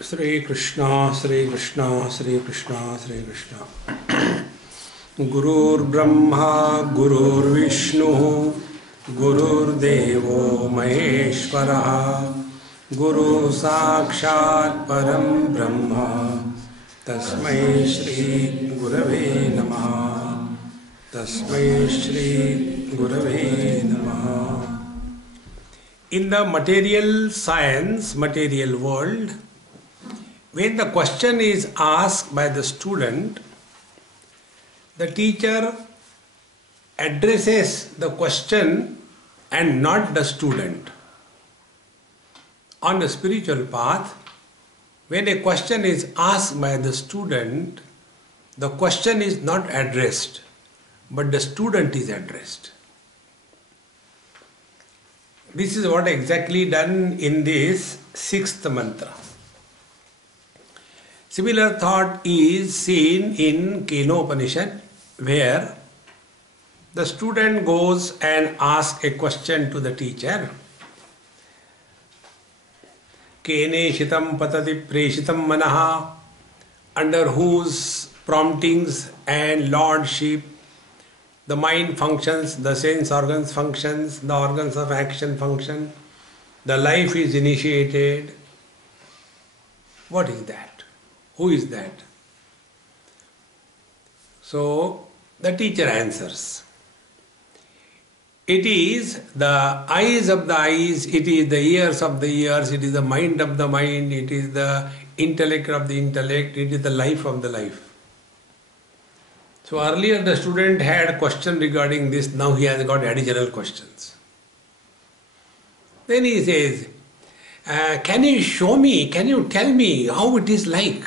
Sri Krishna, Sri Krishna, Sri Krishna, Sri Krishna. Gurur Brahma, Gurur Vishnu, Gurur Devo Maheshwara, Guru Sakshat Param Brahma, Tasmai Shri Gurave Namaha, Tasmai Shri Gurave Namaha. In the material science, material world, when the question is asked by the student, the teacher addresses the question and not the student. On the spiritual path, when a question is asked by the student, the question is not addressed, but the student is addressed. This is what exactly done in this sixth mantra. Similar thought is seen in Kenopanishad, where the student goes and asks a question to the teacher. Kene shitam patati preshitam manaha, under whose promptings and lordship the mind functions, the sense organs functions, the organs of action function, the life is initiated. What is that? Who is that? So the teacher answers. It is the eyes of the eyes, it is the ears of the ears, it is the mind of the mind, it is the intellect of the intellect, it is the life of the life. So earlier the student had a question regarding this, now he has got additional questions. Then he says, can you show me, can you tell me how it is like?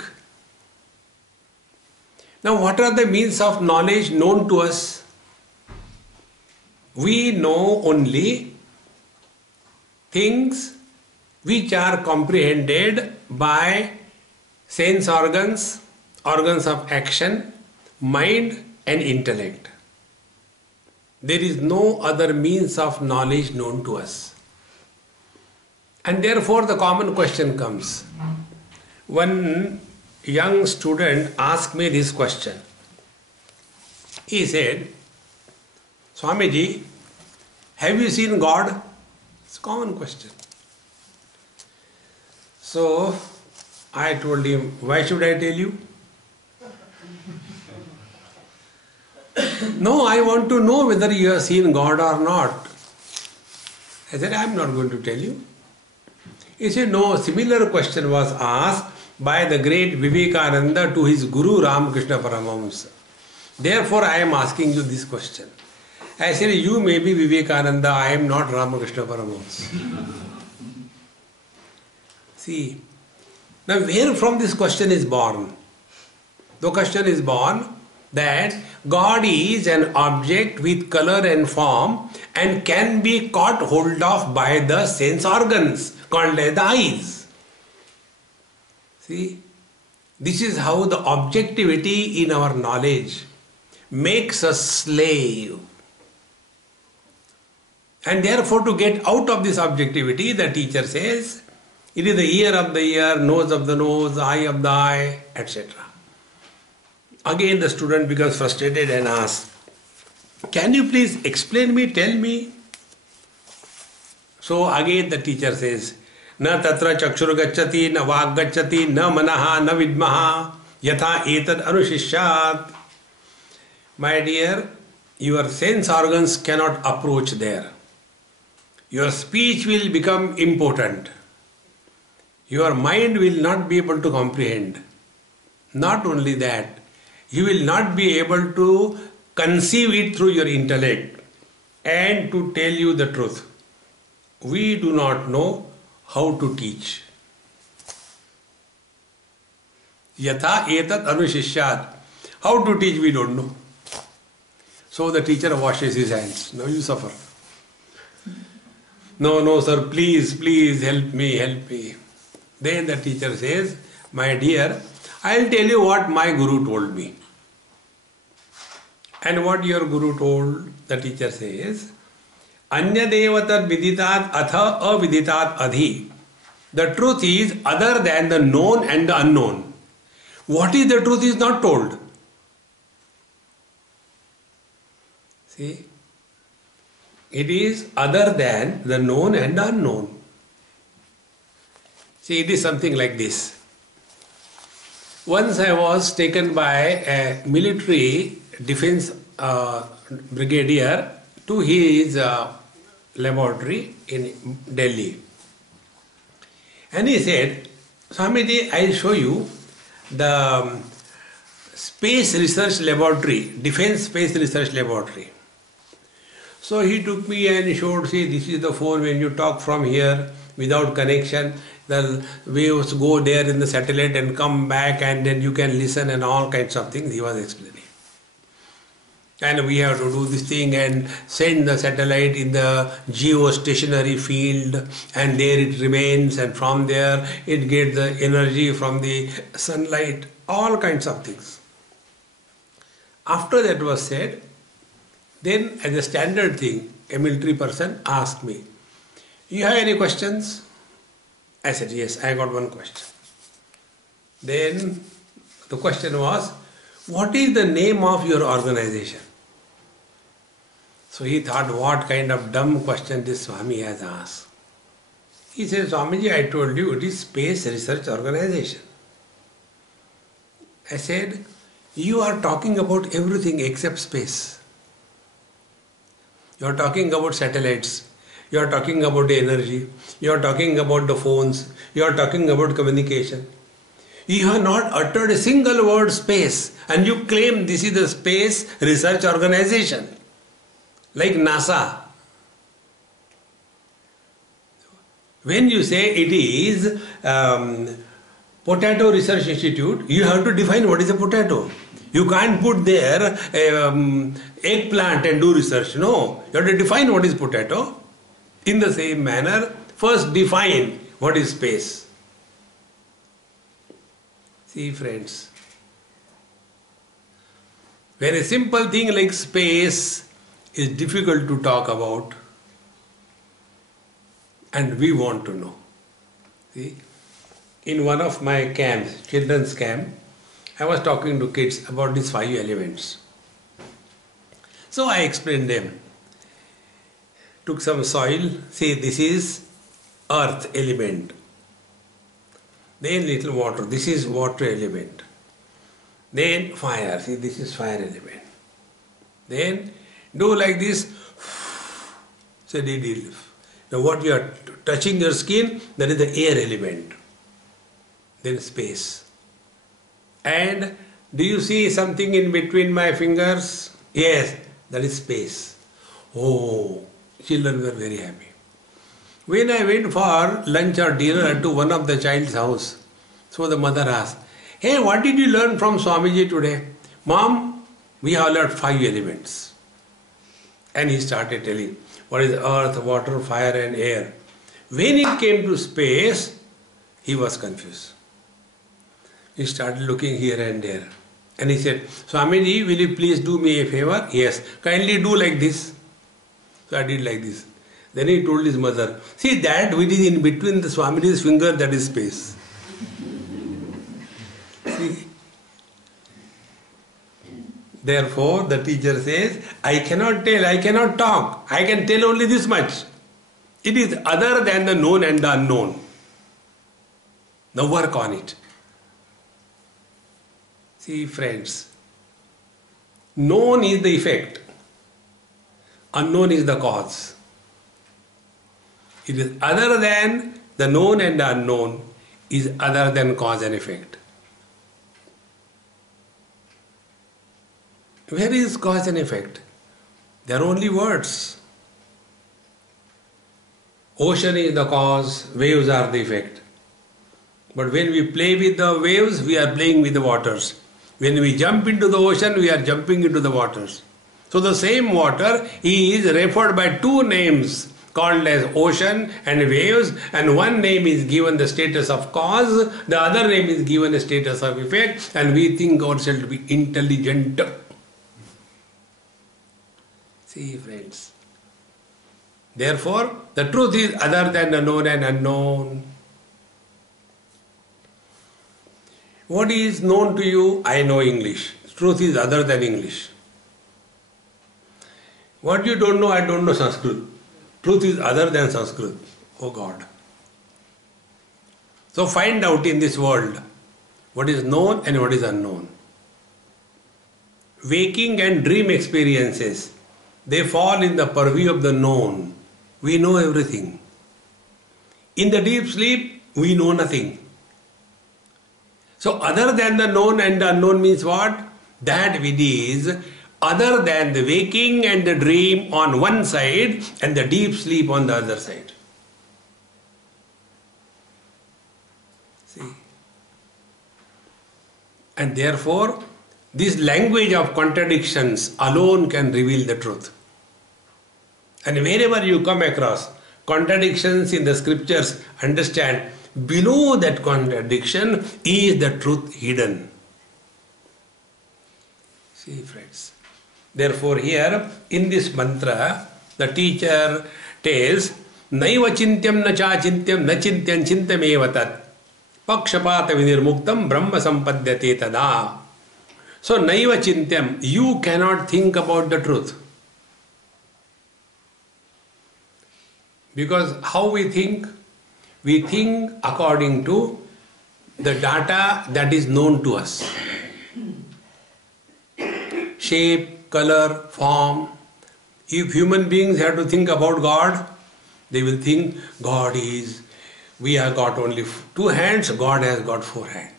Now, what are the means of knowledge known to us? We know only things which are comprehended by sense organs, organs of action, mind and intellect. There is no other means of knowledge known to us. And therefore the common question comes. One young student asked me this question. He said, Swamiji, have you seen God? It's a common question. So I told him, why should I tell you? No, I want to know whether you have seen God or not. I said, I am not going to tell you. He said, no, similar question was asked by the great Vivekananda to his Guru Ramakrishna Paramahamsa. Therefore, I am asking you this question. I said, you may be Vivekananda, I am not Ramakrishna Paramahamsa. See, now where from this question is born? The question is born that God is an object with color and form and can be caught hold of by the sense organs called as the eyes. See, this is how the objectivity in our knowledge makes us slave. And therefore to get out of this objectivity, the teacher says, it is the ear of the ear, nose of the nose, eye of the eye, etc. Again the student becomes frustrated and asks, can you please explain me, tell me? So again the teacher says, na tatra chakshur gacchati, na vag gacchati, na manaha, na vidmaha, yatha etad anushishyat. My dear, your sense organs cannot approach there. Your speech will become impotent. Your mind will not be able to comprehend. Not only that, you will not be able to conceive it through your intellect. And to tell you the truth, we do not know how to teach. Yatha etat anushishyat. How to teach we don't know. So the teacher washes his hands. Now you suffer. No sir, please help me, help me. Then the teacher says, my dear, I'll tell you what my Guru told me. And what your Guru told, the teacher says, Anya devatar viditat atha aviditat adhi. The truth is other than the known and the unknown. What is the truth is not told. See? It is other than the known and the unknown. See, it is something like this. Once I was taken by a military defense brigadier to his laboratory in Delhi. And he said, Swamiji, I will show you the space research laboratory, defense space research laboratory. So he took me and showed, see, this is the phone. When you talk from here without connection, the waves go there in the satellite and come back, and then you can listen and all kinds of things he was explaining. And we have to do this thing and send the satellite in the geostationary field, and there it remains, and from there it gets the energy from the sunlight, all kinds of things. After that was said, then as a standard thing, a military person asked me, you have any questions? I said, yes, I got one question. Then the question was, what is the name of your organization? So he thought, what kind of dumb question this Swami has asked. He said, Swamiji, I told you it is Space Research Organization. I said, you are talking about everything except space. You are talking about satellites. You are talking about the energy. You are talking about the phones. You are talking about communication. You have not uttered a single word space, and you claim this is the Space Research Organization. Like NASA. When you say it is Potato Research Institute, you have to define what is a potato. You can't put there eggplant and do research. No, you have to define what is potato. In the same manner, first define what is space. See, friends, when a simple thing like space is difficult to talk about, and we want to know. See, in one of my camps, children's camp, I was talking to kids about these 5 elements. So I explained them. Took some soil, say this is earth element. Then little water, this is water element. Then fire, see this is fire element. Then do like this, say did. Now what you are touching your skin, that is the air element. Then space. And do you see something in between my fingers? Yes, that is space. Oh, children were very happy. When I went for lunch or dinner to one of the child's house, so the mother asked, hey, what did you learn from Swamiji today? Mom, we have learned 5 elements. And he started telling what is earth, water, fire and air. When it came to space, he was confused. He started looking here and there. And he said, Swamiji, will you please do me a favor? Yes, kindly do like this. So I did like this. Then he told his mother, see that which is in between the Swamiji's finger, that is space. See? Therefore, the teacher says, I cannot tell, I cannot talk. I can tell only this much. It is other than the known and the unknown. Now work on it. See, friends, known is the effect. Unknown is the cause. It is other than the known and the unknown is other than cause and effect. Where is cause and effect? They are only words. Ocean is the cause, waves are the effect. But when we play with the waves, we are playing with the waters. When we jump into the ocean, we are jumping into the waters. So the same water is referred by 2 names called as ocean and waves, and one name is given the status of cause, the other name is given a status of effect, and we think ourselves to be intelligent. See, friends. Therefore, the truth is other than the known and unknown. What is known to you? I know English. Truth is other than English. What you don't know, I don't know Sanskrit. Truth is other than Sanskrit. Oh God. So find out in this world what is known and what is unknown. Waking and dream experiences, they fall in the purview of the known. We know everything. In the deep sleep, we know nothing. So other than the known and the unknown means what? That which is other than the waking and the dream on one side and the deep sleep on the other side. See? And therefore, this language of contradictions alone can reveal the truth. And wherever you come across contradictions in the scriptures, understand below that contradiction is the truth hidden. See, friends. Therefore, here in this mantra, the teacher tells, Naiva chintyam na cha chintyam na chintyan chintam eva tat pakshapata vinirmuktam brahma sampadhyate tada. So, Naiva chintyam, you cannot think about the truth. Because how we think? We think according to the data that is known to us. Shape, color, form. If human beings have to think about God, they will think God is, we have got only 2 hands, God has got 4 hands.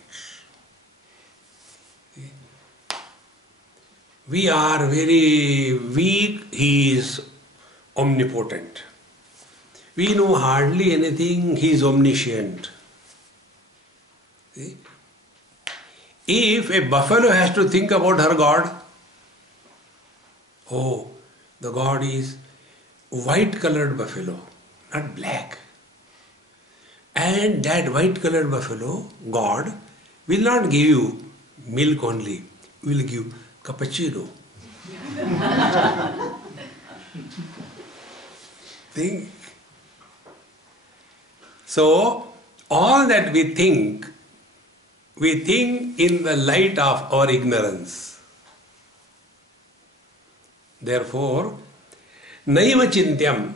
We are very weak, He is omnipotent. We know hardly anything, He is omniscient. See? If a buffalo has to think about her God, oh, the God is white colored buffalo, not black. And that white colored buffalo, God, will not give you milk only, will give cappuccino. Think. So, all that we think in the light of our ignorance. Therefore, naiva chintyam.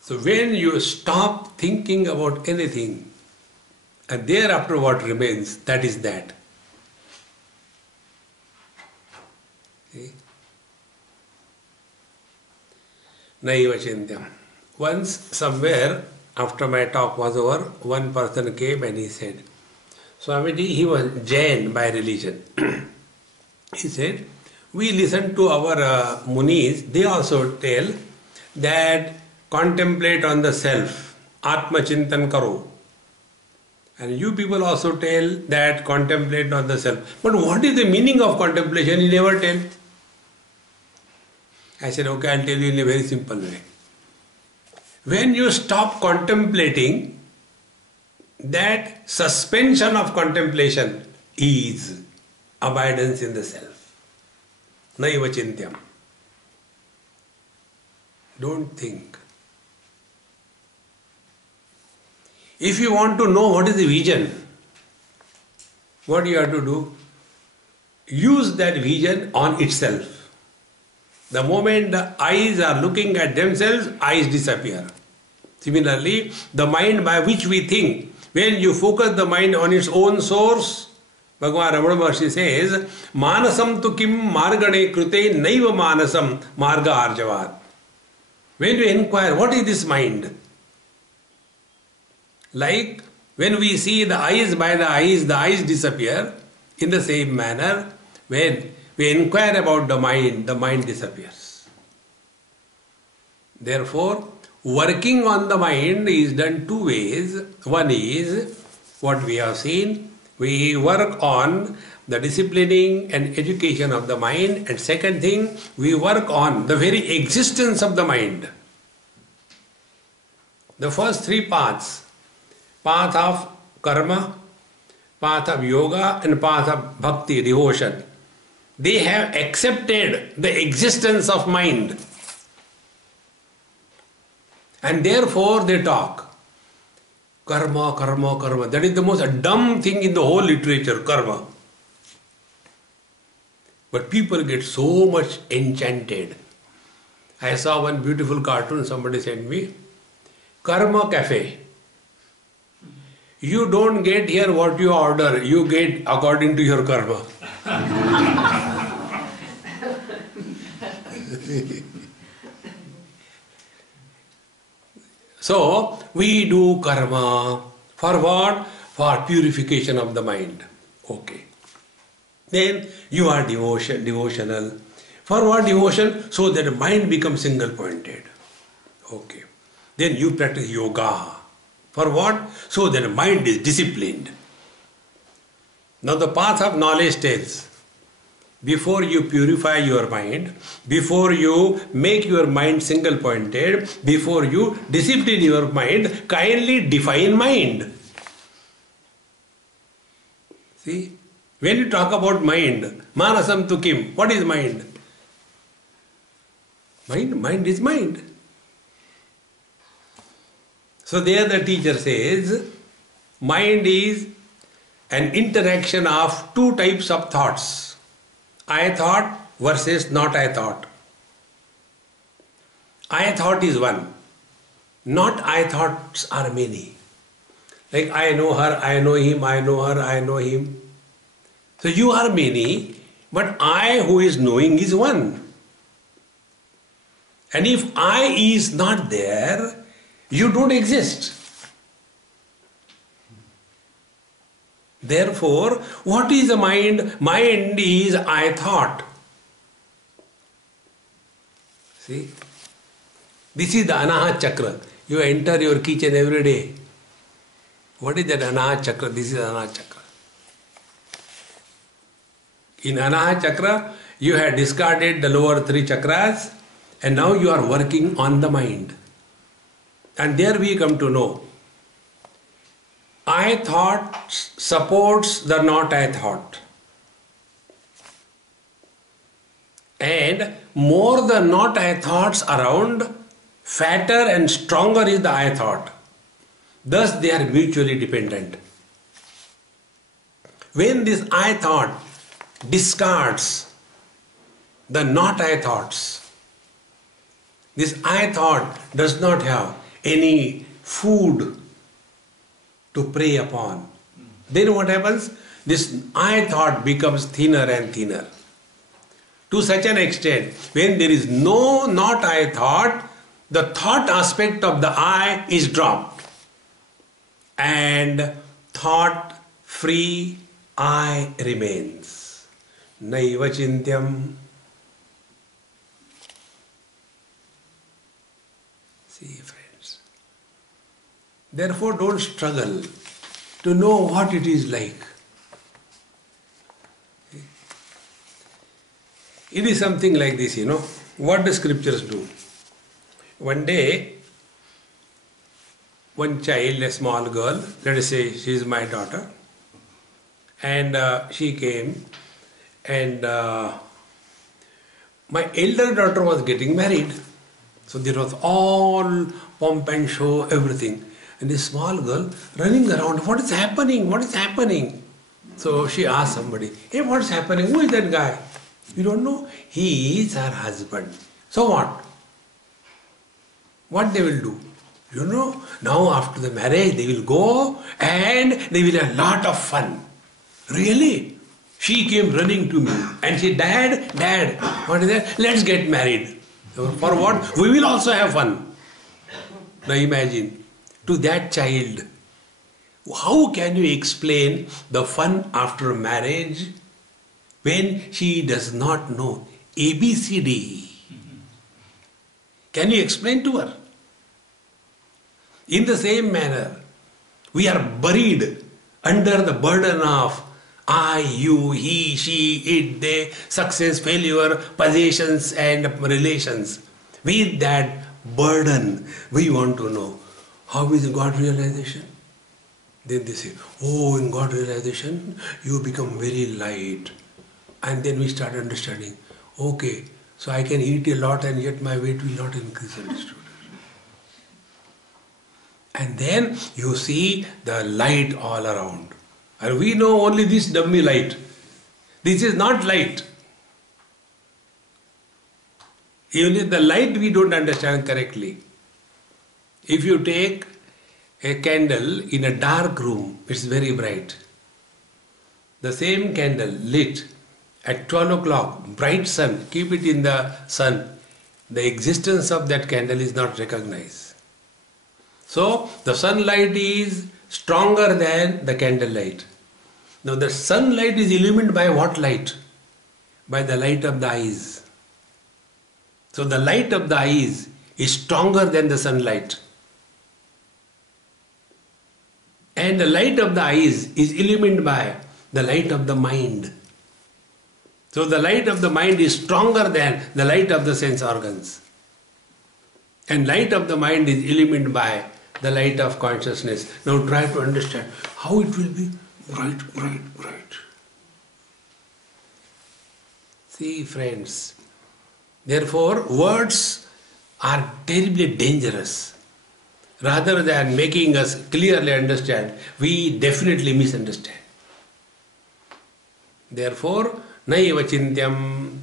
So when you stop thinking about anything, and thereafter what remains, that is that. See? Naiva chintyam. Once, somewhere, after my talk was over, one person came and he said, Swamiji, he was Jain by religion. He said, we listen to our munis, they also tell that contemplate on the self, Atma Chintan Karo. And you people also tell that contemplate on the self. But what is the meaning of contemplation? You never tell. I said, okay, I'll tell you in a very simple way. When you stop contemplating, that suspension of contemplation is abidance in the self. Naiva chintyam. Don't think. If you want to know what is the vision, what you have to do? Use that vision on itself. The moment the eyes are looking at themselves, eyes disappear. Similarly, the mind by which we think, when you focus the mind on its own source, Bhagavan Ramana Maharshi says, Manasam tu kim margane krute naiva manasam marga arjavat. When you inquire, what is this mind? Like when we see the eyes by the eyes disappear. In the same manner, when we inquire about the mind disappears. Therefore, working on the mind is done 2 ways. One is what we have seen. We work on the disciplining and education of the mind. And second thing, we work on the very existence of the mind. The first 3 paths, path of karma, path of yoga and path of bhakti, devotion, they have accepted the existence of mind. And therefore they talk. Karma, karma, karma. That is the most dumb thing in the whole literature, karma. But people get so much enchanted. I saw one beautiful cartoon somebody sent me. Karma Cafe. You don't get here what you order, you get according to your karma. So, we do karma. For what? For purification of the mind. Okay. Then you are devotional. For what devotion? So that the mind becomes single pointed. Okay. Then you practice yoga. For what? So that the mind is disciplined. Now the path of knowledge tells, before you purify your mind, before you make your mind single pointed, before you discipline your mind, kindly define mind. See? When you talk about mind, manasam tu kim, what is mind? Mind is mind. So there the teacher says, mind is an interaction of two types of thoughts. I thought versus not I thought. I thought is one. Not I thoughts are many. Like I know her, I know him, I know her, I know him. So you are many, but I who is knowing is one. And if I is not there, you don't exist. Therefore, what is the mind? Mind is I thought. See? This is the Anahat Chakra. You enter your kitchen every day. What is that Anahat Chakra? This is Anahat Chakra. In Anahat Chakra, you have discarded the lower three chakras and now you are working on the mind. And there we come to know. I thought supports the not I thought. And more the not I thoughts around, fatter and stronger is the I thought. Thus they are mutually dependent. When this I thought discards the not I thoughts, this I thought does not have any food to prey upon. Then what happens? This I thought becomes thinner and thinner. To such an extent, when there is no not I thought, the thought aspect of the I is dropped. And thought free I remains. Naiva chintyam. See, friends. Therefore, don't struggle to know what it is like. It is something like this, what the scriptures do. One day, one child, a small girl, let us say she is my daughter, and she came, and my elder daughter was getting married. So there was all pomp and show, everything. And this small girl running around, what is happening? What is happening? So she asked somebody, hey, what's happening? Who is that guy? You don't know? He is her husband. So what? What they will do? You know, now after the marriage they will go and they will have a lot of fun. Really? She came running to me and she, Dad, what is that? Let's get married. For what? We will also have fun. Now imagine, to that child, how can you explain the fun after marriage when she does not know ABCD? Can you explain to her? In the same manner, we are buried under the burden of I, you, he, she, it, they, success, failure, possessions and relations. With that burden, we want to know, how is God realization? Then they say, oh, in God realization, you become very light. And then we start understanding, okay, so I can eat a lot and yet my weight will not increase, understood. And then you see the light all around. And we know only this dummy light. This is not light. Even the light we don't understand correctly. If you take a candle in a dark room, it's very bright. The same candle lit at 12 o'clock, bright sun, keep it in the sun, the existence of that candle is not recognized. So, the sunlight is stronger than the candlelight. Now, the sunlight is illumined by what light? By the light of the eyes. So, the light of the eyes is stronger than the sunlight. And the light of the eyes is illumined by the light of the mind. So the light of the mind is stronger than the light of the sense organs. And light of the mind is illumined by the light of consciousness. Now try to understand how it will be bright, bright, bright. See, friends, therefore words are terribly dangerous. Rather than making us clearly understand, we definitely misunderstand. Therefore, naiva chintyam.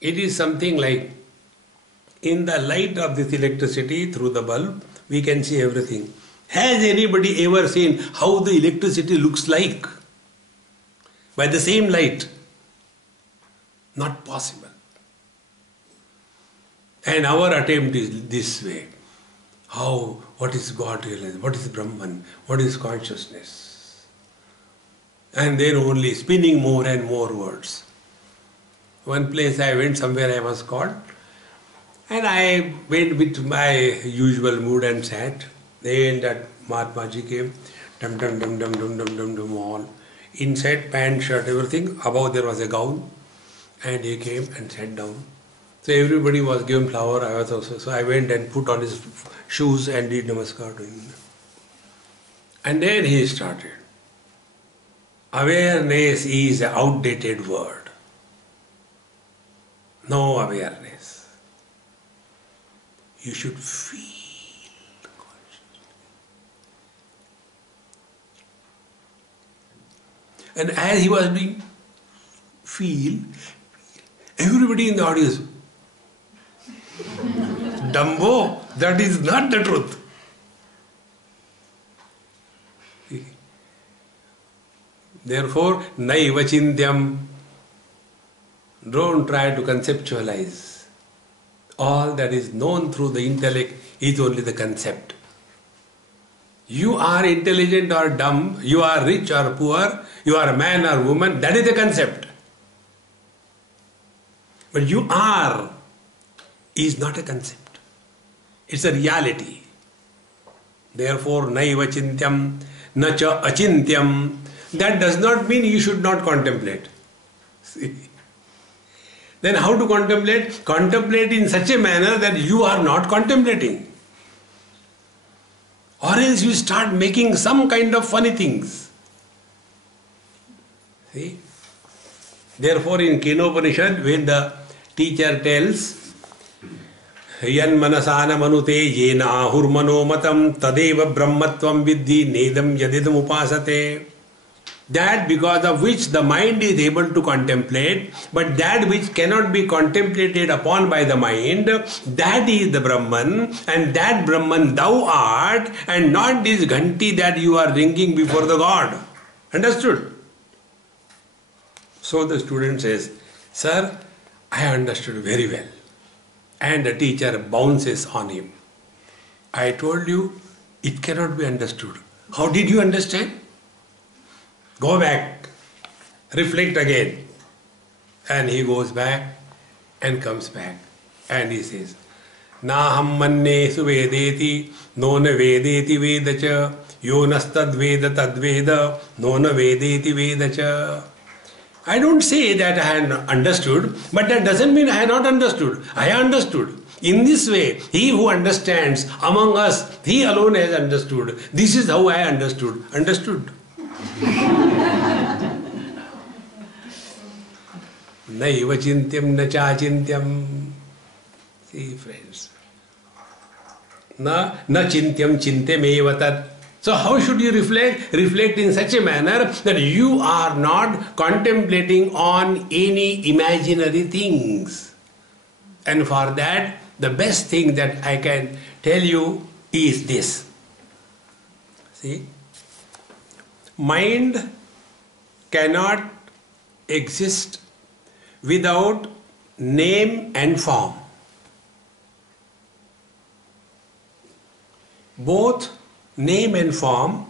It is something like, in the light of this electricity through the bulb, we can see everything. Has anybody ever seen how the electricity looks like? By the same light? Not possible. And our attempt is this way. How, what is God really? What is Brahman? What is consciousness? And then only spinning more and more words. One place I went, somewhere I was called, and I went with my usual mood and sat. Then that Mahatma Ji came, dum dum dum dum dum dum dum dum all. Inside, pant, shirt, everything. Above there was a gown. And he came and sat down. So everybody was given flower, I was also. So I went and put on his shoes and did namaskar to him. And then he started. Awareness is an outdated word. No awareness. You should feel the consciousness. And as he was doing feel, everybody in the audience, Dumbo, that is not the truth. Therefore, naiva chintyam. Don't try to conceptualize. All that is known through the intellect is only the concept. You are intelligent or dumb, you are rich or poor, you are a man or woman, that is the concept. But you are is not a concept. It's a reality. Therefore, naiva chintyam, nacha achintyam. That does not mean you should not contemplate. See? Then how to contemplate? Contemplate in such a manner that you are not contemplating. Or else you start making some kind of funny things. See? Therefore, in Kenopanishad, when the teacher tells, Yan manasana manute yena ahurmano matam tadeva brahmatvam vidhi nedam yadidam upasate. That because of which the mind is able to contemplate, but that which cannot be contemplated upon by the mind, that is the Brahman, and that Brahman thou art, and not this ghanti that you are ringing before the God. Understood? So the student says, Sir, I understood very well. And the teacher bounces on him. I told you, it cannot be understood. How did you understand? Go back, reflect again. And he goes back and comes back. And he says, Naham manne suvedeti, nona vedeti vedacha, yonastad veda tadveda, nona vedeti vedacha. I don't say that I had understood, but that doesn't mean I had not understood. I understood. In this way, he who understands among us, he alone has understood. This is how I understood. Understood? Naiva chintyam na cha chintyam. See, friends. Na chintyam chintyameva tat. So how should you reflect? Reflect in such a manner that you are not contemplating on any imaginary things. And for that, the best thing that I can tell you is this. See, mind cannot exist without name and form. Both name and form,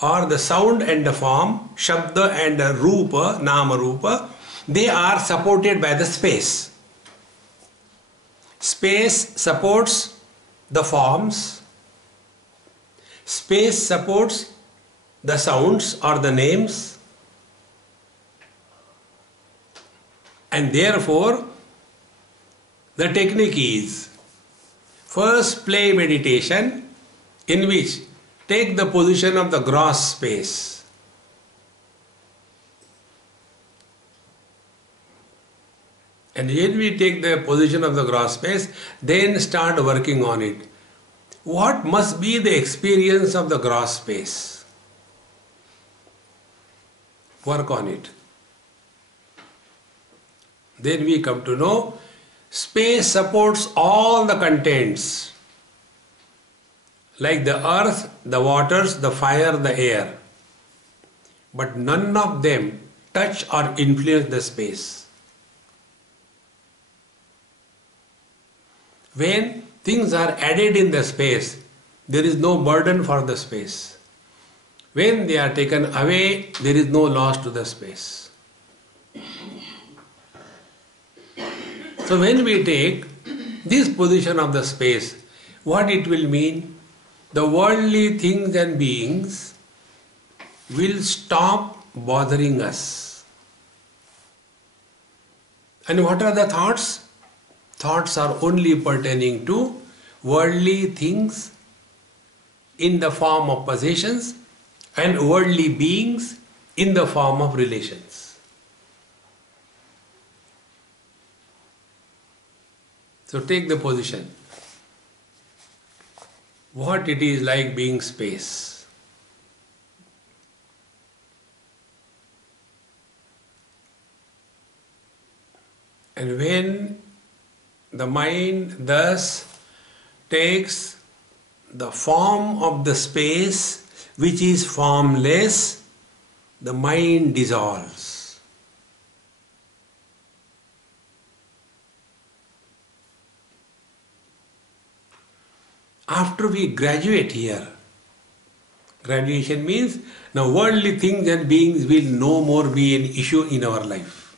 or the sound and the form, shabda and the rupa, nama rupa, they are supported by the space. Space supports the forms. Space supports the sounds or the names. And therefore, the technique is first play meditation, in which take the position of the gross space. And when we take the position of the gross space, then start working on it. What must be the experience of the gross space? Work on it. Then we come to know space supports all the contents, like the earth, the waters, the fire, the air. But none of them touch or influence the space. When things are added in the space, there is no burden for the space. When they are taken away, there is no loss to the space. So when we take this position of the space, what it will mean? The worldly things and beings will stop bothering us. And what are the thoughts? Thoughts are only pertaining to worldly things in the form of possessions and worldly beings in the form of relations. So take the position. What it is like being space. And when the mind thus takes the form of the space which is formless, the mind dissolves. After we graduate here, graduation means now worldly things and beings will no more be an issue in our life.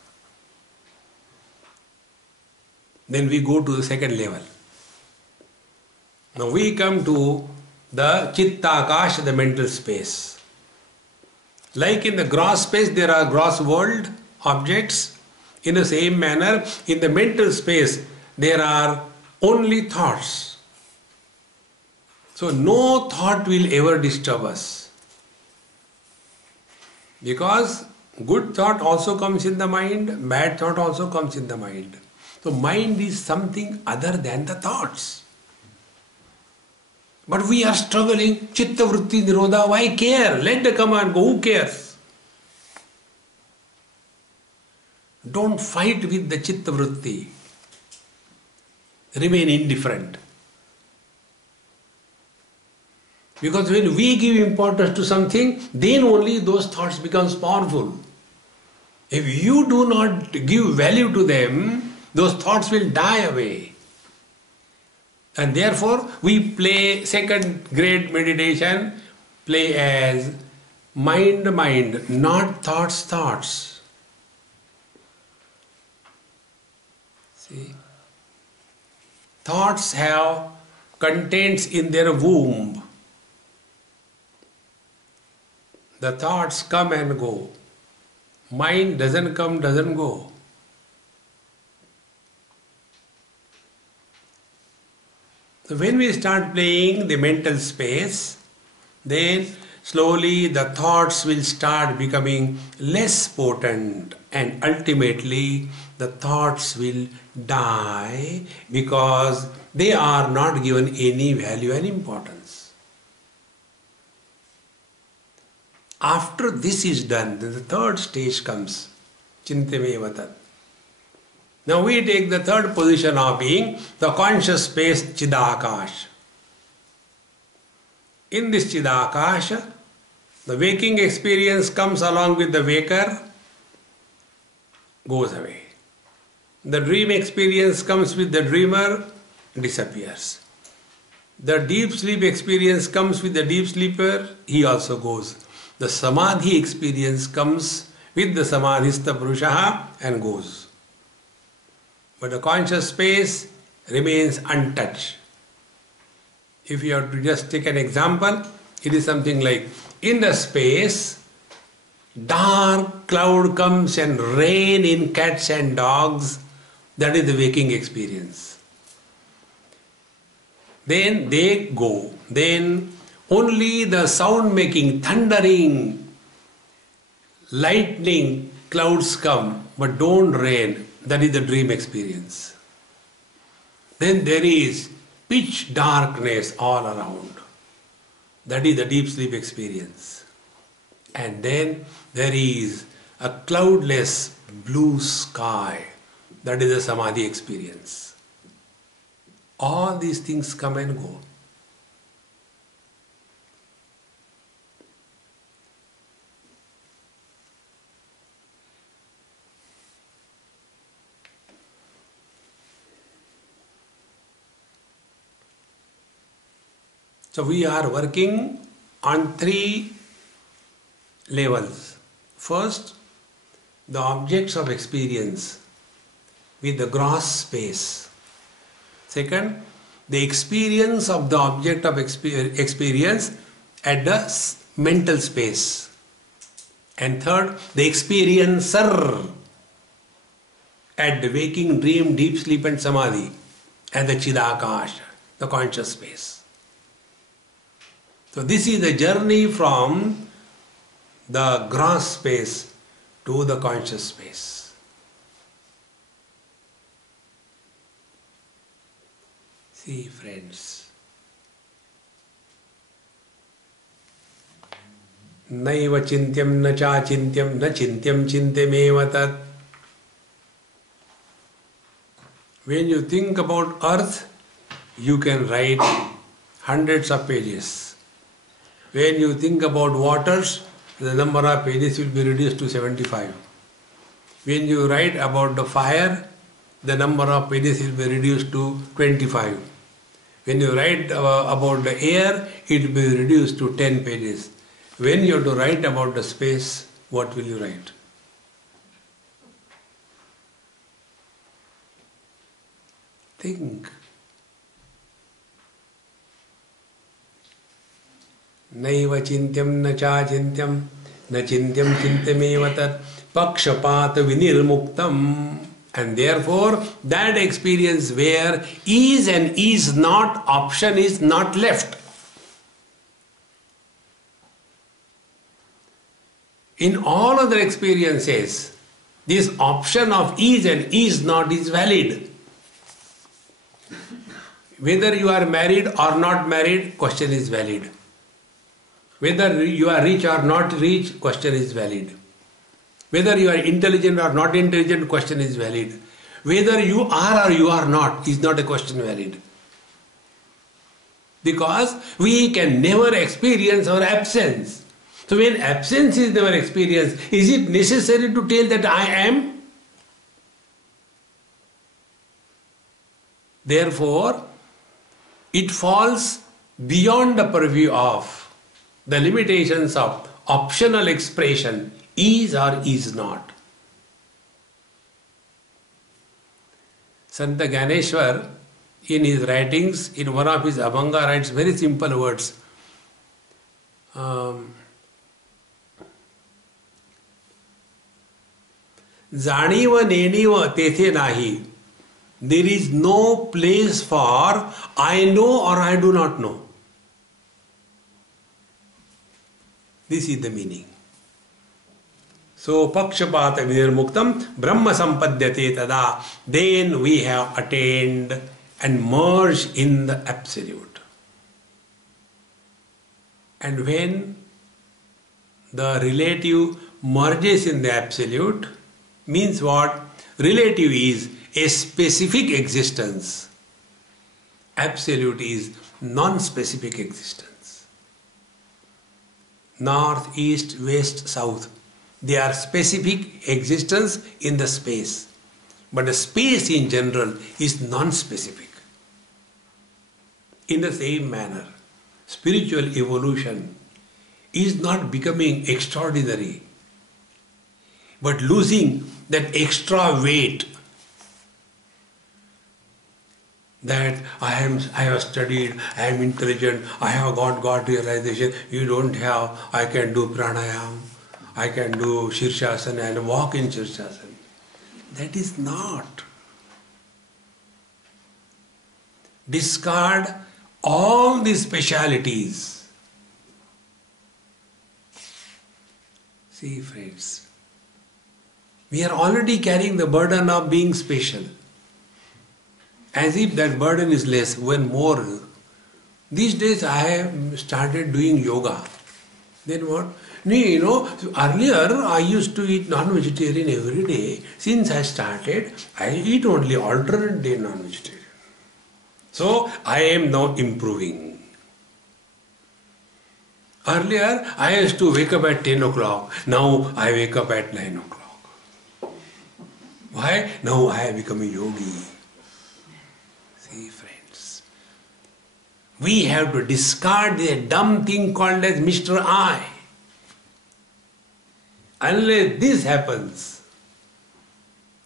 Then we go to the second level. Now we come to the Chitta Akash, the mental space. Like in the gross space there are gross world objects, in the same manner in the mental space there are only thoughts. So no thought will ever disturb us. Because good thought also comes in the mind, bad thought also comes in the mind. So mind is something other than the thoughts. But we are struggling, Chitta Vritti Nirodha, why care? Let the command go, who cares? Don't fight with the Chitta Vritti. Remain indifferent. Because when we give importance to something, then only those thoughts becomes powerful. If you do not give value to them, those thoughts will die away. And therefore, we play second grade meditation, play as mind, not thoughts. See? Thoughts have contents in their womb. The thoughts come and go. Mind doesn't come, doesn't go. So when we start playing the mental space, then slowly the thoughts will start becoming less potent, and ultimately the thoughts will die because they are not given any value and importance. After this is done, then the third stage comes, Chintameva tat. Now we take the third position of being the conscious space, Chidakash. In this Chidakash, the waking experience comes along with the waker, goes away. The dream experience comes with the dreamer, disappears. The deep sleep experience comes with the deep sleeper, he also goes. The Samadhi experience comes with the Samadhista Purusha and goes. But the conscious space remains untouched. If you have to just take an example, it is something like, in the space, dark cloud comes and rain in cats and dogs. That is the waking experience. Then they go. Then only the sound making, thundering, lightning clouds come, but don't rain. That is the dream experience. Then there is pitch darkness all around. That is the deep sleep experience. And then there is a cloudless blue sky. That is the Samadhi experience. All these things come and go. So we are working on three levels. First, the objects of experience with the gross space. Second, the experience of the object of experience at the mental space. And third, the experiencer at the waking, dream, deep sleep and Samadhi, at the Chidakash, the conscious space. So this is the journey from the gross space to the conscious space. See, friends, naiva chintyam na cha chintyam na chintyam chintameva tat. When you think about earth, you can write hundreds of pages. When you think about waters, the number of pages will be reduced to 75. When you write about the fire, the number of pages will be reduced to 25. When you write about the air, it will be reduced to 10 pages. When you have to write about the space, what will you write? Think. Naiva chintyam na cha chintyam na chintyam chintameva tat pakshapata vinirmuktam. And therefore, that experience where is and is not option is not left. In all other experiences, this option of is and is not is valid. Whether you are married or not married, question is valid. Whether you are rich or not rich, question is valid. Whether you are intelligent or not intelligent, question is valid. Whether you are or you are not is not a question valid. Because we can never experience our absence. So when absence is never experienced, is it necessary to tell that I am? Therefore, it falls beyond the purview of the limitations of optional expression, is or is not. Santa Gyaneshwar, in his writings, in one of his Abhanga, writes very simple words. Janiva neniva tethe nahi. There is no place for I know or I do not know. This is the meaning. So, pakshapata vinirmuktam brahma sampadyate tada. Then we have attained and merged in the absolute. And when the relative merges in the absolute, means what? Relative is a specific existence. Absolute is non-specific existence. North, east, west, south. They are specific existence in the space. But the space in general is non-specific. In the same manner, spiritual evolution is not becoming extraordinary, but losing that extra weight that I have studied, I am intelligent, I have got God realization. You don't have. I can do pranayam, I can do shirshasana and walk in shirshasana. That is not. Discard all these specialities. See, friends, we are already carrying the burden of being special. As if that burden is less, when more. These days I have started doing yoga. Then what? Earlier I used to eat non-vegetarian every day. Since I started, I eat only alternate day non-vegetarian. So I am now improving. Earlier I used to wake up at 10 o'clock. Now I wake up at 9 o'clock. Why? Now I have become a yogi. See, friends, we have to discard the dumb thing called as Mr. I. Unless this happens,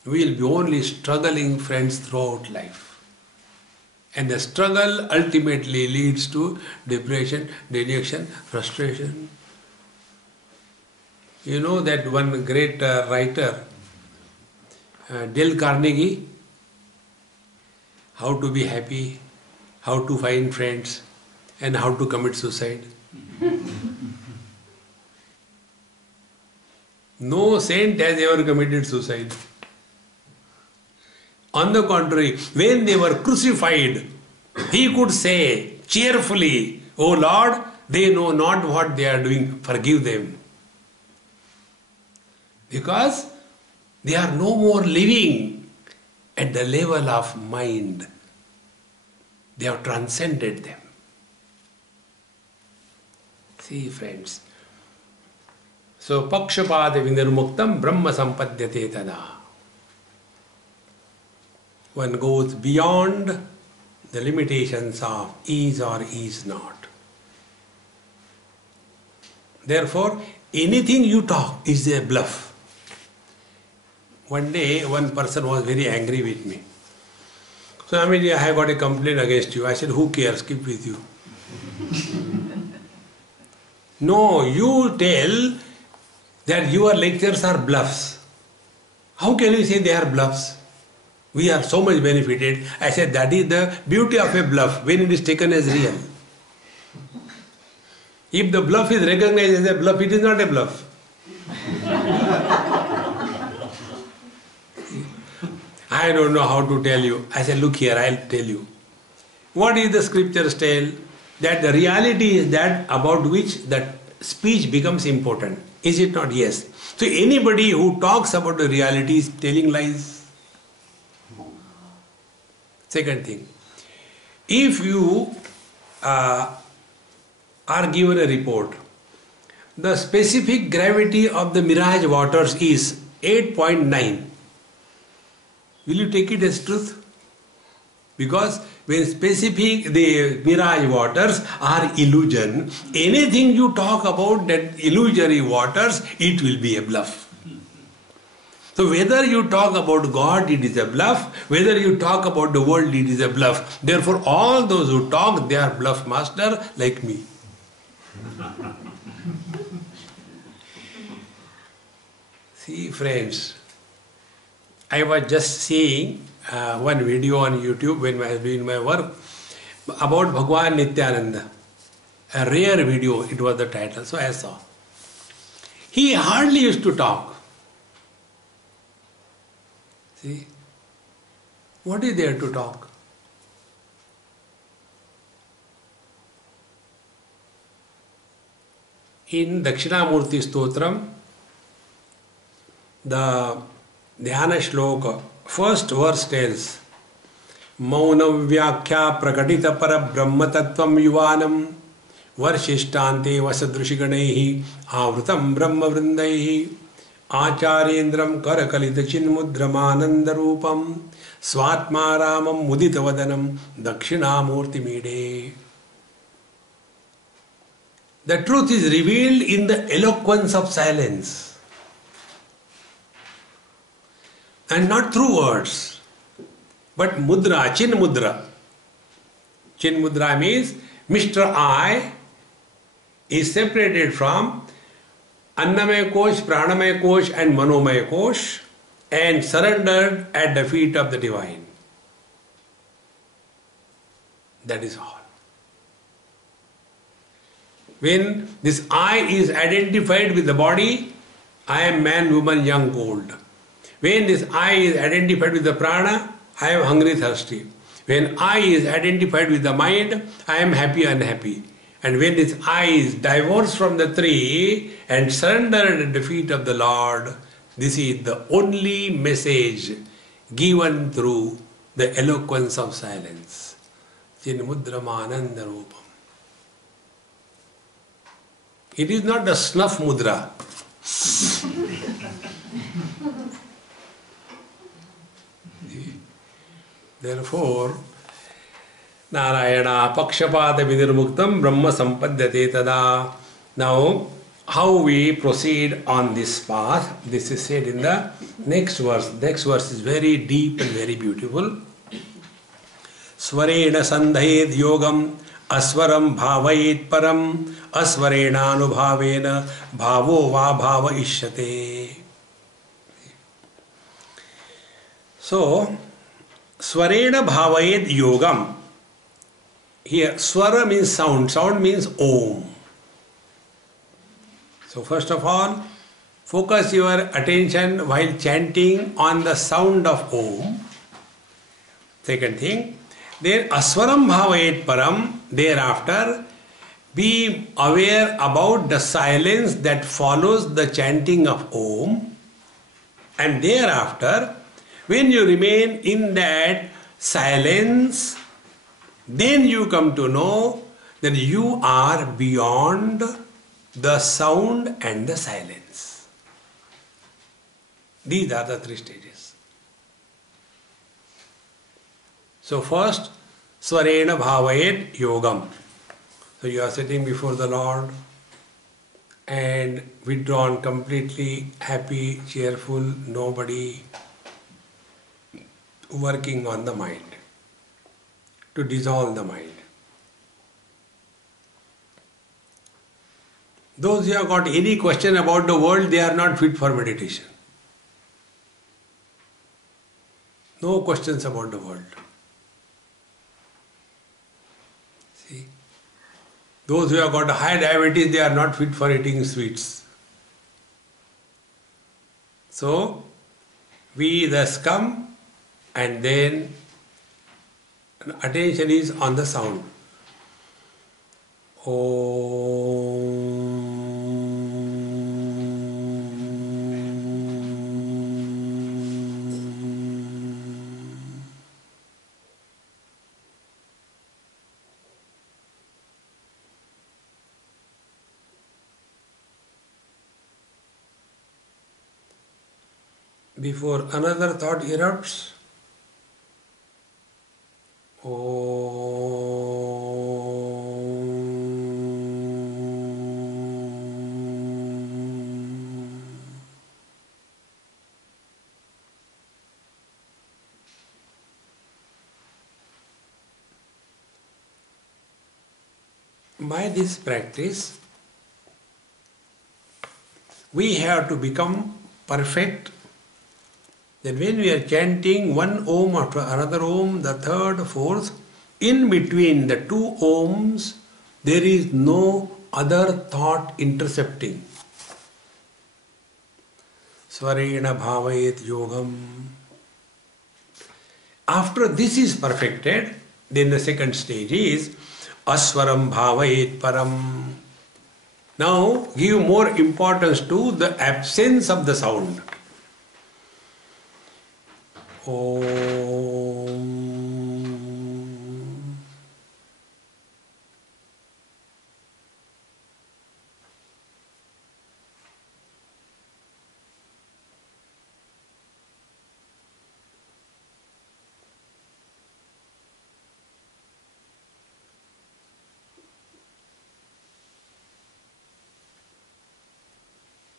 we will be only struggling, friends, throughout life. And the struggle ultimately leads to depression, dejection, frustration. You know that one great writer, Dale Carnegie, how to be happy, how to find friends, and how to commit suicide. No saint has ever committed suicide. On the contrary, when they were crucified, he could say cheerfully, "O Lord, they know not what they are doing, forgive them." Because they are no more living at the level of mind. They have transcended them. See, friends. So, pakshapata vinirmuktam brahma sampadyate tada. One goes beyond the limitations of is or is not. Therefore, anything you talk is a bluff. One day, one person was very angry with me. So, I have got a complaint against you. I said, who cares? Keep with you. No, you tell that your lectures are bluffs. How can you say they are bluffs? We are so much benefited. I said that is the beauty of a bluff when it is taken as real. If the bluff is recognized as a bluff, it is not a bluff. I don't know how to tell you. I said, look here, I'll tell you. What is the scriptures tell? That the reality is that about which that speech becomes important. Is it not? Yes. So anybody who talks about the reality is telling lies. Second thing, if you are given a report, the specific gravity of the mirage waters is 8.9. Will you take it as truth? Because when specific the mirage waters are illusion, anything you talk about that illusory waters, it will be a bluff. So whether you talk about God, it is a bluff. Whether you talk about the world, it is a bluff. Therefore, all those who talk, they are bluff master like me. See, friends, I was just seeing one video on YouTube when I was doing my work about Bhagwan Nityananda. A rare video, it was the title, so I saw. He hardly used to talk. See? What is there to talk? In Dakshinamurti Stotram, the Dhyana Shloka, first verse tells, Maunam Vyakhya Prakatita Para Brahma Tattvam Yuvanam Varshishthante Vasadrushiganehi Avrutam Brahma Vrindaihi Acharendram Karakalita Chinmudramananda Rupam Swatma Ramam Mudita Vadanam Dakshinamurti Mide. The truth is revealed in the eloquence of silence and not through words, but mudra, chin mudra. Chin mudra means Mr. I is separated from Annamaya Kosh, Pranamaya Kosh and Manomaya Kosh and surrendered at the feet of the Divine. That is all. When this I is identified with the body, I am man, woman, young, old. When this I is identified with the prana, I am hungry, thirsty. When I is identified with the mind, I am happy, unhappy. And when this I is divorced from the three and surrendered at the feet of the Lord, this is the only message given through the eloquence of silence. Chinmudramananda Rupam. It is not the snuff mudra. Therefore, Narayana Pakshapata Vidirmuktam Brahma Sampadyate Tada. Now, how we proceed on this path, this is said in the next verse. Next verse is very deep and very beautiful. Svarena Sandhayed Yogam Aswaram Bhavayet Param Asvarena Anubhavena Bhavo Va Bhava Ishyate. So, Svarena Bhavayet Yogam. Here, Swara means sound. Sound means Om. So, first of all, focus your attention while chanting on the sound of Om. Second thing, then Aswaram Bhavayet Param. Thereafter, be aware about the silence that follows the chanting of Om. And thereafter, when you remain in that silence, then you come to know that you are beyond the sound and the silence. These are the three stages. So first, Svarena Bhavayet Yogam. So you are sitting before the Lord and withdrawn, completely happy, cheerful, nobody working on the mind to dissolve the mind. Those who have got any question about the world, they are not fit for meditation. No questions about the world. See, those who have got high diabetes, they are not fit for eating sweets. So, we thus come and then attention is on the sound. Before another thought erupts, by this practice, we have to become perfect. Then when we are chanting one Om after another Om, the third, fourth, in between the two Oms, there is no other thought intercepting. Svarena bhavayet yogam. After this is perfected, then the second stage is aswaram bhavayet param. Now give more importance to the absence of the sound. Om.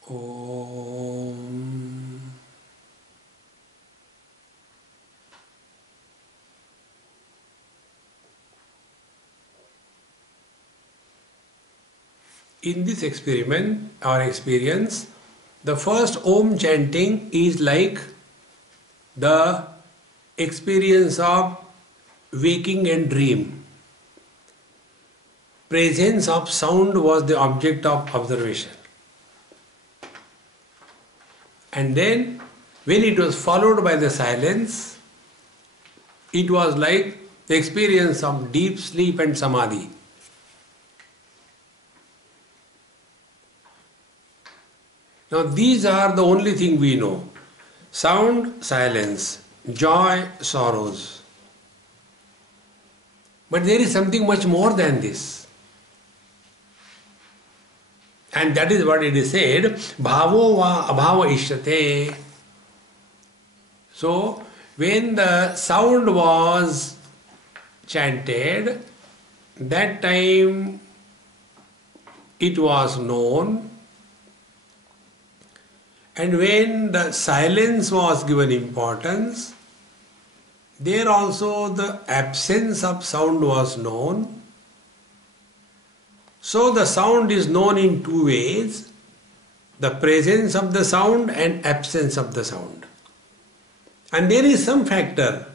Om. In this experiment or experience, the first Om chanting is like the experience of waking and dream. Presence of sound was the object of observation. And then, when it was followed by the silence, it was like the experience of deep sleep and samadhi. Now, these are the only thing we know. Sound, silence. Joy, sorrows. But there is something much more than this. And that is what it is said, bhavo va abhava ishyate. So, when the sound was chanted, that time it was known. And when the silence was given importance, there also the absence of sound was known. So the sound is known in two ways, the presence of the sound and absence of the sound. And there is some factor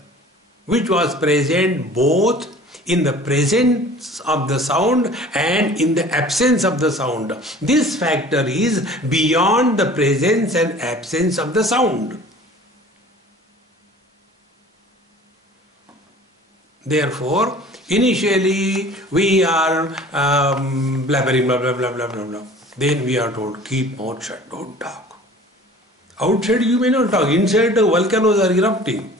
which was present both in the presence of the sound and in the absence of the sound. This factor is beyond the presence and absence of the sound. Therefore, initially we are blabbering, blah, blah, blah, blah, blah, blah. Then we are told, keep mouth shut, don't talk. Outside you may not talk, inside the volcanoes are erupting.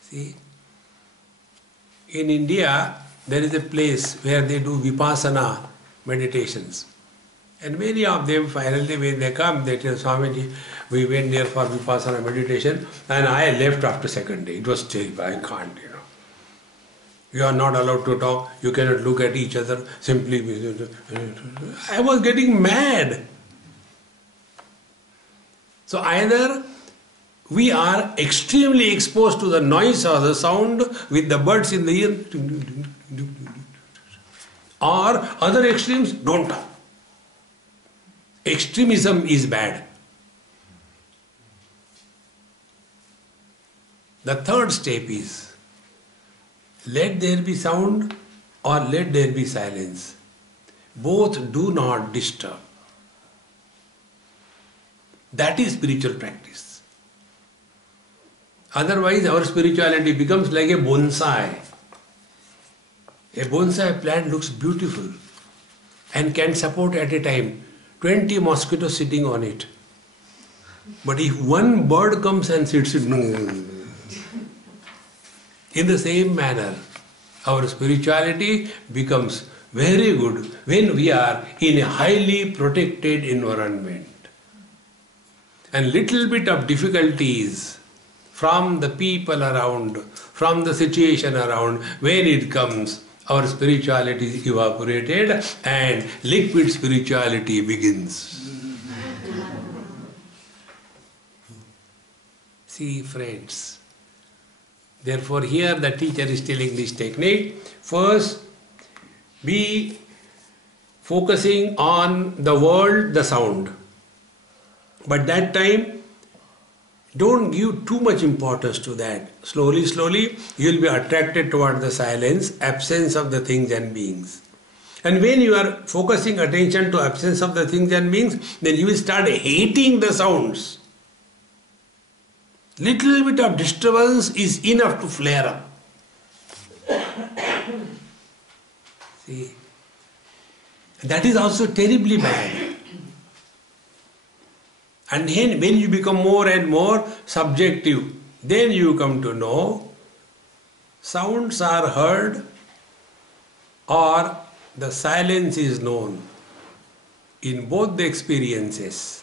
See, in India there is a place where they do vipassana meditations. And many of them finally when they come, they tell Swamiji, we went there for vipassana meditation and I left after second day. It was terrible, I can't, You are not allowed to talk, you cannot look at each other, simply. I was getting mad. So either we are extremely exposed to the noise or the sound with the birds in the ear, or other extremes, don't talk. Extremism is bad. The third step is, let there be sound or let there be silence. Both do not disturb. That is spiritual practice. Otherwise our spirituality becomes like a bonsai. A bonsai plant looks beautiful and can support at a time 20 mosquitoes sitting on it. But if one bird comes and sits in the same manner, our spirituality becomes very good when we are in a highly protected environment. And little bit of difficulties from the people around, from the situation around, when it comes, our spirituality is evaporated and liquid spirituality begins. See, friends. Therefore, here the teacher is telling this technique. First, be focusing on the world, the sound. But that time, don't give too much importance to that. Slowly, slowly, you will be attracted toward the silence, absence of the things and beings. And when you are focusing attention to absence of the things and beings, then you will start hating the sounds. Little bit of disturbance is enough to flare up. See, that is also terribly bad. And then when you become more and more subjective, then you come to know sounds are heard or the silence is known. In both the experiences,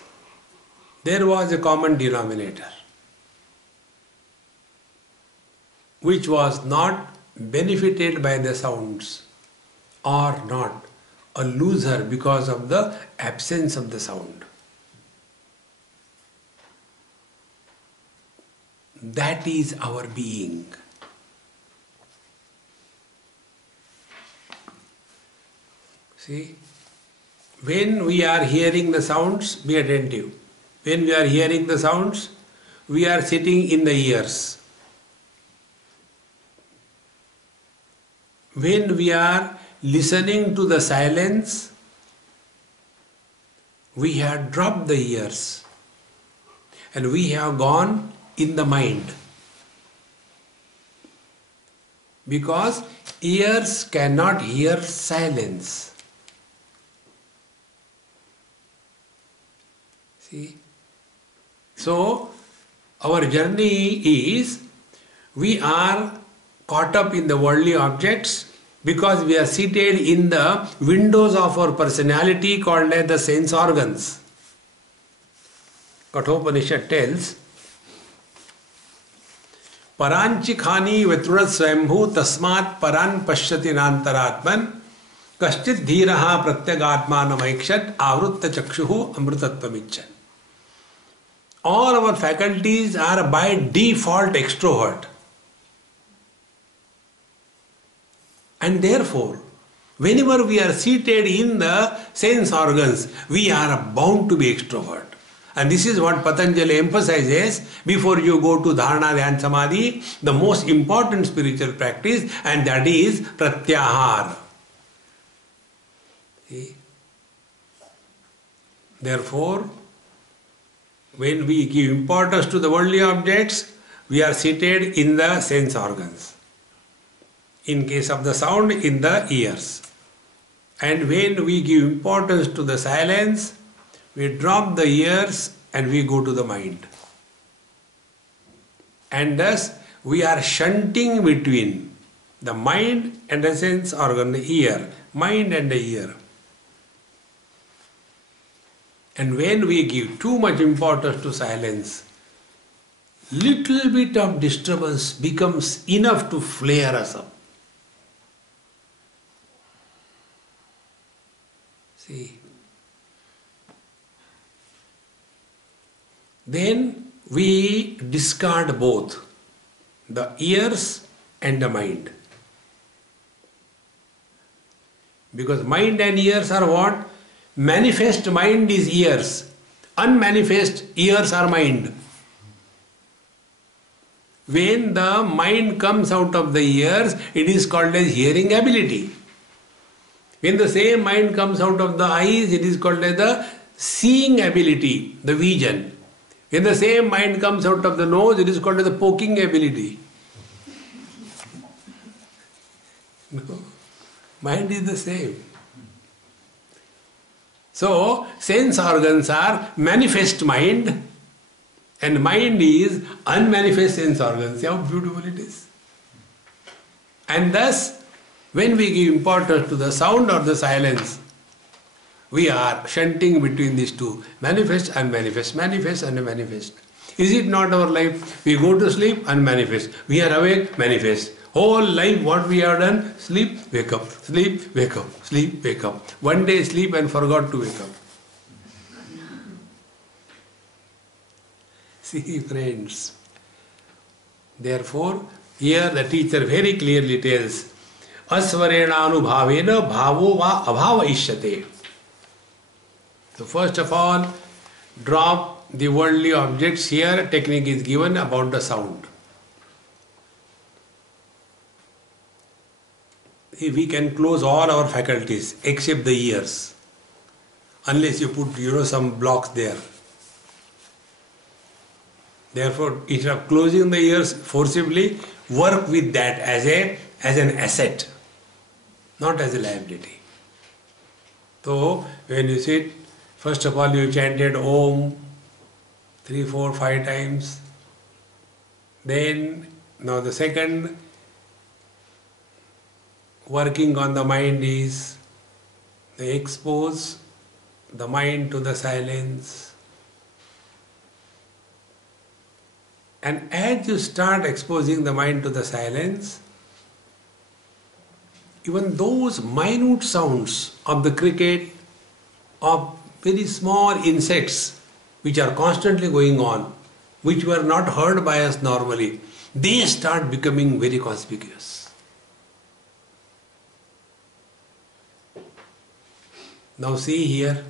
there was a common denominator, which was not benefited by the sounds or not a loser because of the absence of the sound. That is our being. See, when we are hearing the sounds, be attentive. When we are hearing the sounds, we are sitting in the ears. When we are listening to the silence, we have dropped the ears and we have gone in the mind. Because ears cannot hear silence. See? So, our journey is, we are caught up in the worldly objects because we are seated in the windows of our personality called as the sense organs. Kathopanishad tells, Paranchi khani vitrurat swayambhu tasmat paran pashyati nantaratman kaschit dhiraha pratyagatmanam aikshat avrutta chakshuhu amrutatvam. All our faculties are by default extrovert. And therefore, whenever we are seated in the sense organs, we are bound to be extrovert. And this is what Patanjali emphasizes before you go to Dharana, Dhyan, Samadhi, the most important spiritual practice, and that is Pratyahar. See? Therefore, when we give importance to the worldly objects, we are seated in the sense organs. In case of the sound, in the ears. And when we give importance to the silence, we drop the ears and we go to the mind. And thus, we are shunting between the mind and the sense organ, the ear. Mind and the ear. And when we give too much importance to silence, little bit of disturbance becomes enough to flare us up. See. Then we discard both the ears and the mind. Because mind and ears are what? Manifest mind is ears. Unmanifest ears are mind. When the mind comes out of the ears, it is called as hearing ability. When the same mind comes out of the eyes, it is called as the seeing ability, the vision. When the same mind comes out of the nose, it is called as the poking ability. No, mind is the same. So, sense organs are manifest mind and mind is unmanifest sense organs. See how beautiful it is. And thus, when we give importance to the sound or the silence, we are shunting between these two. Manifest, unmanifest, manifest, unmanifest. Is it not our life? We go to sleep, unmanifest. We are awake, manifest. Whole life what we have done, sleep, wake up, sleep, wake up, sleep, wake up. One day sleep and forgot to wake up. See friends, therefore here the teacher very clearly tells, asvarena anubhavena bhavo va abhava ishyate. So first of all, drop the worldly objects. Here technique is given about the sound. we can close all our faculties except the ears, unless you put some blocks there. Therefore, instead of closing the ears forcibly, work with that as an asset, not as a liability. So when you sit, first of all you chanted Om 3, 4, 5 times. Then now the second working on the mind is they expose the mind to the silence. And as you start exposing the mind to the silence, even those minute sounds of the cricket, of very small insects which are constantly going on, which were not heard by us normally, they start becoming very conspicuous. Now see here.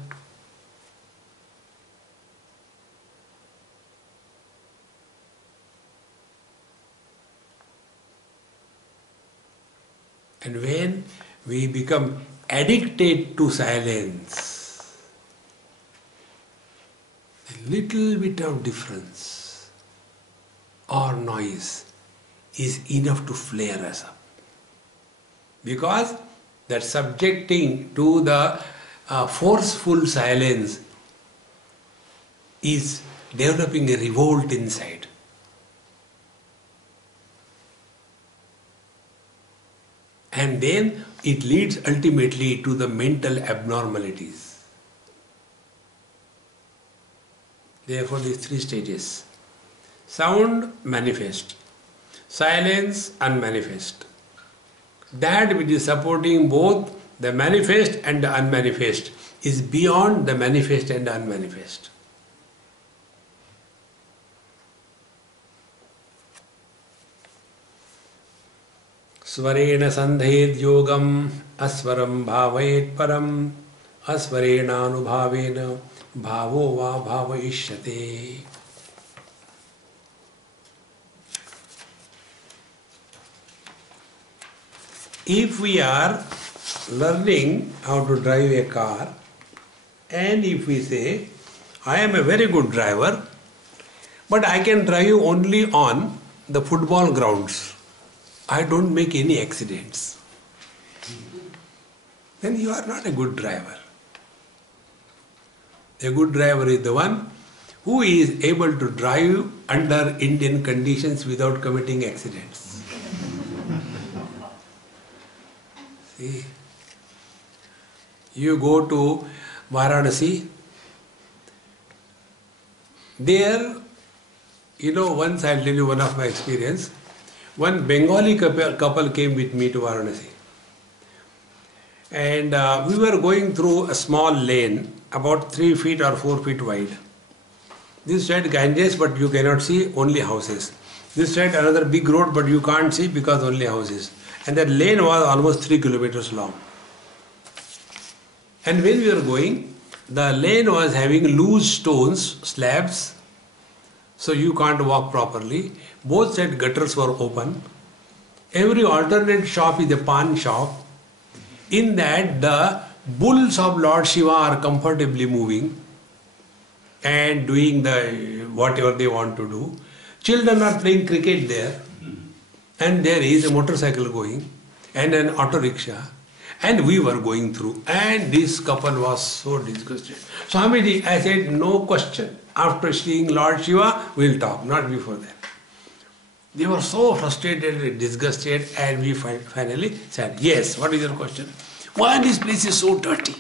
And when we become addicted to silence, a little bit of difference or noise is enough to flare us up. Because that subjecting to the forceful silence is developing a revolt inside. And then it leads ultimately to the mental abnormalities. Therefore, these 3 stages. Sound, manifest. Silence, unmanifest. That which is supporting both the manifest and the unmanifest is beyond the manifest and the unmanifest. Svarena sandhed yogam asvaram bhavayet param asvarena anubhavena bhavo va bhavayishyate. If we are learning how to drive a car, and if we say, I am a very good driver, but I can drive only on the football grounds, I don't make any accidents, then you are not a good driver. A good driver is the one who is able to drive under Indian conditions without committing accidents. See, you go to Varanasi, there, once I'll tell you one of my experience. One Bengali couple came with me to Varanasi. And we were going through a small lane, about 3 feet or 4 feet wide. This side Ganges, but you cannot see, only houses. This side another big road, but you can't see because only houses. And that lane was almost 3 kilometers long. And when we were going, the lane was having loose stones, slabs, so you can't walk properly. Both side gutters were open. Every alternate shop is a pan shop. In that, the bulls of Lord Shiva are comfortably moving and doing whatever they want to do. Children are playing cricket there, and there is a motorcycle going and an auto rickshaw, and we were going through, and this couple was so disgusted. Swamiji, I said, no question. After seeing Lord Shiva, we'll talk, not before that. They were so frustrated and disgusted, and we finally said, yes, what is your question? Why this place is so dirty?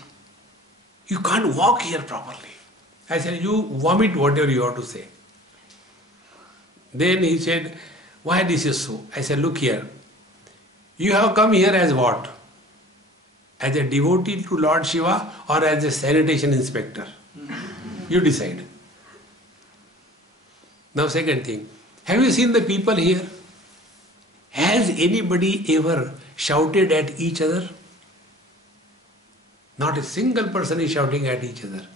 You can't walk here properly. I said, you vomit whatever you have to say. Then he said, why this is so? I said, look here. You have come here as what? As a devotee to Lord Shiva or as a sanitation inspector? You decide. Now second thing, have you seen the people here? Has anybody ever shouted at each other? Not a single person is shouting at each other.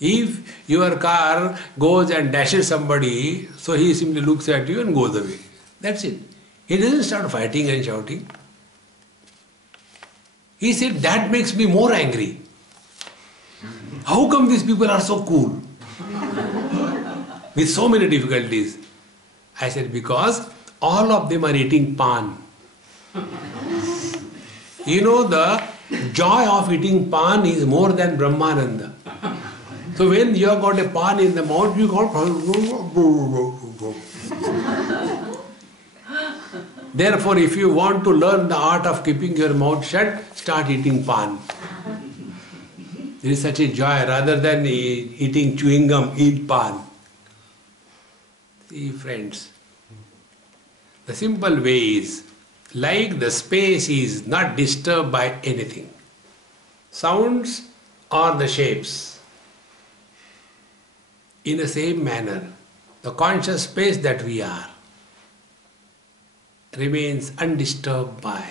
If your car goes and dashes somebody, so he simply looks at you and goes away. That's it. He doesn't start fighting and shouting. He said, that makes me more angry. How come these people are so cool? With so many difficulties. I said, because all of them are eating pan. You know, the joy of eating pan is more than Brahmananda. So when you have got a pan in the mouth, you got... Therefore, if you want to learn the art of keeping your mouth shut, start eating pan. There is such a joy. Rather than eating chewing gum, eat pan. See, friends, the simple way is, like the space is not disturbed by anything. Sounds or the shapes. In the same manner, the conscious space that we are remains undisturbed by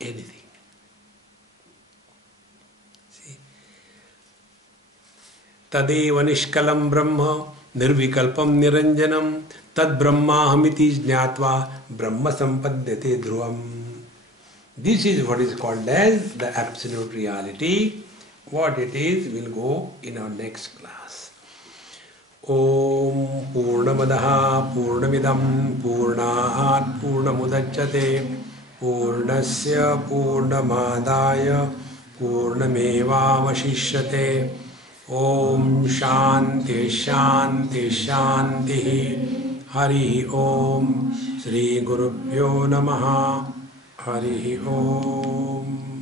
anything. See? Tadeva nishkalam brahma nirvikalpam niranjanam tad brahmahamiti jnatva brahma sampadhyate dhruvam. This is what is called as the absolute reality. What it is will go in our next class. Om Purnamadaha Purnamidam Purnat Purnamudachyate Purnasya Purnamadaya Purnamevavashishyate. Om Shanti Shanti Shanti. Hari Om Sri Gurubhyo Namaha. Hari Om.